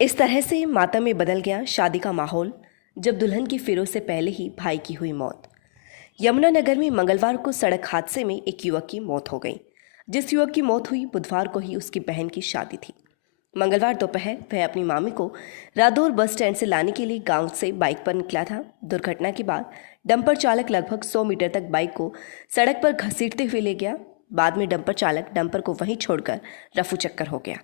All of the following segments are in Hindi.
इस तरह से मातम में बदल गया शादी का माहौल जब दुल्हन की फिरोज से पहले ही भाई की हुई मौत। यमुनानगर में मंगलवार को सड़क हादसे में एक युवक की मौत हो गई। जिस युवक की मौत हुई बुधवार को ही उसकी बहन की शादी थी। मंगलवार दोपहर वह अपनी मामी को रादौर बस स्टैंड से लाने के लिए गांव से बाइक पर निकला था। दुर्घटना के बाद डंपर चालक लगभग 100 मीटर तक बाइक को सड़क पर घसीटते हुए ले गया। बाद में डंपर चालक डंपर को वहीं छोड़कर रफू चक्कर हो गया।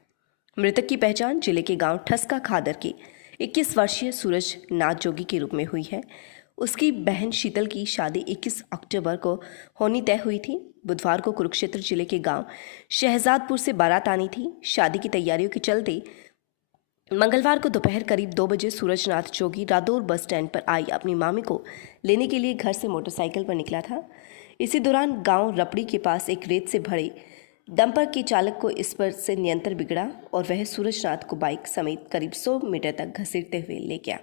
मृतक की पहचान जिले के गांव ठसका खादर के 21 वर्षीय सूरज नाथ जोगी के रूप में हुई है। उसकी बहन शीतल की शादी 21 अक्टूबर को होनी तय हुई थी। बुधवार को कुरुक्षेत्र जिले के गांव शहजादपुर से बारात आनी थी। शादी की तैयारियों के चलते मंगलवार को दोपहर करीब 2 बजे सूरजनाथ जोगी रादौर बस स्टैंड पर आई अपनी मामी को लेने के लिए घर से मोटरसाइकिल पर निकला था। इसी दौरान गांव रपड़ी के पास एक रेत से भरे डंपर के चालक को इस पर से नियंत्रण बिगड़ा और वह सूरजनाथ को बाइक समेत करीब 100 मीटर तक घसीटते हुए ले गया।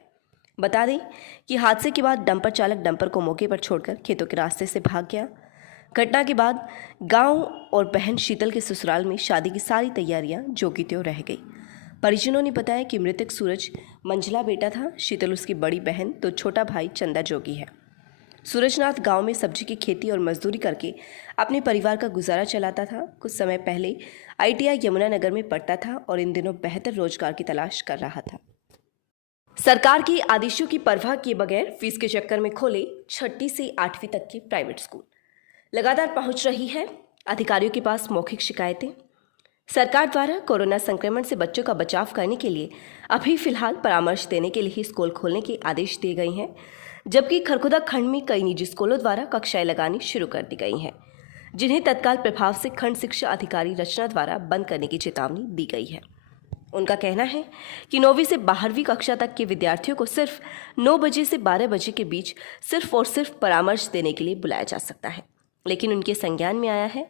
बता दें कि हादसे के बाद डंपर चालक डंपर को मौके पर छोड़कर खेतों के रास्ते से भाग गया। घटना के बाद गांव और बहन शीतल के ससुराल में शादी की सारी तैयारियां ज्यों की त्यों रह गई। परिजनों ने बताया कि मृतक सूरज मंझला बेटा था। शीतल उसकी बड़ी बहन तो छोटा भाई चंदा जोगी है। सूरजनाथ गांव में सब्जी की खेती और मजदूरी करके अपने परिवार का गुजारा चलाता था। कुछ समय पहले ITI यमुनानगर में पढ़ता था और इन दिनों बेहतर रोजगार की तलाश कर रहा था। सरकार के आदेशों की परवाह किए बगैर फीस के चक्कर में खोले 6ठी से 8वीं तक के प्राइवेट स्कूल। लगातार पहुंच रही है अधिकारियों के पास मौखिक शिकायतें। सरकार द्वारा कोरोना संक्रमण से बच्चों का बचाव करने के लिए अभी फिलहाल परामर्श देने के लिए ही स्कूल खोलने के आदेश दिए गए हैं, जबकि खरखुदा खंड में कई निजी स्कूलों द्वारा कक्षाएं लगानी शुरू कर दी गई हैं, जिन्हें तत्काल प्रभाव से खंड शिक्षा अधिकारी रचना द्वारा बंद करने की चेतावनी दी गई है। उनका कहना है कि 9वीं से 12वीं कक्षा तक के विद्यार्थियों को सिर्फ 9 बजे से 12 बजे के बीच सिर्फ और सिर्फ परामर्श देने के लिए बुलाया जा सकता है। लेकिन उनके संज्ञान में आया है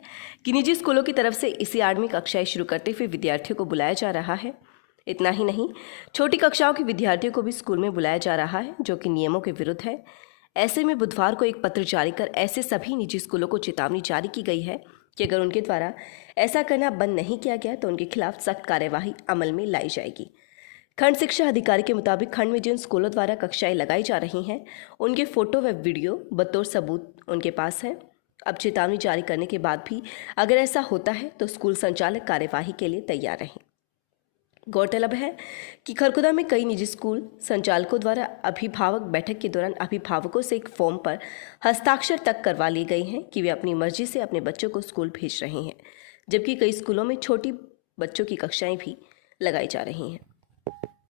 कि निजी स्कूलों की तरफ से इसी आड़ में कक्षाएं शुरू करते हुए विद्यार्थियों को बुलाया जा रहा है। इतना ही नहीं, छोटी कक्षाओं के विद्यार्थियों को भी स्कूल में बुलाया जा रहा है, जो कि नियमों के विरुद्ध है। ऐसे में बुधवार को एक पत्र जारी कर ऐसे सभी निजी स्कूलों को चेतावनी जारी की गई है कि अगर उनके द्वारा ऐसा करना बंद नहीं किया गया तो उनके खिलाफ सख्त कार्यवाही अमल में लाई जाएगी। खंड शिक्षा अधिकारी के मुताबिक खंड में जिन स्कूलों द्वारा कक्षाएं लगाई जा रही हैं, उनके फोटो व वीडियो बतौर सबूत उनके पास है। अब चेतावनी जारी करने के बाद भी अगर ऐसा होता है तो स्कूल संचालक कार्यवाही के लिए तैयार रहें। गौरतलब है कि खरखुदा में कई निजी स्कूल संचालकों द्वारा अभिभावक बैठक के दौरान अभिभावकों से एक फॉर्म पर हस्ताक्षर तक करवा लिए गए हैं कि वे अपनी मर्जी से अपने बच्चों को स्कूल भेज रहे हैं, जबकि कई स्कूलों में छोटी बच्चों की कक्षाएं भी लगाई जा रही हैं।